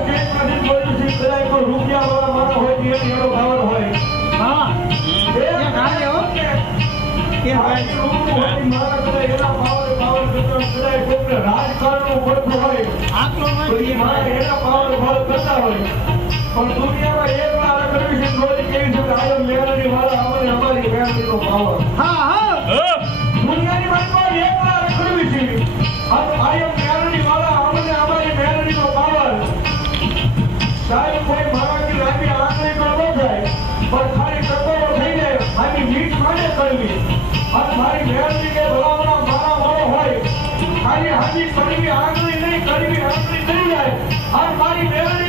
સ્ટેટમાંથી policy કરાય તો રૂપિયાવાળા માણસ હોય કે એનો પાવર હોય. હા એ ના હો કે ભાઈ રૂપિયાવાળી માણસ હોય એના પાવર કરાય કોઈને રાજકારણનું પડતું હોય આટલો તો એ માણસ એના પાવર કરતા હોય. પણ દુનિયામાં એક વાર કરવી છે થોડી કેવી છે કે આયો મેળાની વાળા અમારી મેળાનો પાવર. હા હા દુનિયાની વાતમાં એક વાર કરવી છે આયો મેળાની વાળા અમારી મેળાનો પાવર. સાહેબ કોઈ મારાથી લાંબી આંગળી ન જાય પણ ખાલી ટકોરો થઈ જાય આની મીઠ માને કરવી અને મારી મેળાની કે ભલામણા મારા મળો હોય ખાલી હાજી કરવી આંગળી નહીં કરવી આંગળી થઈ જાય અને મારી મેળાની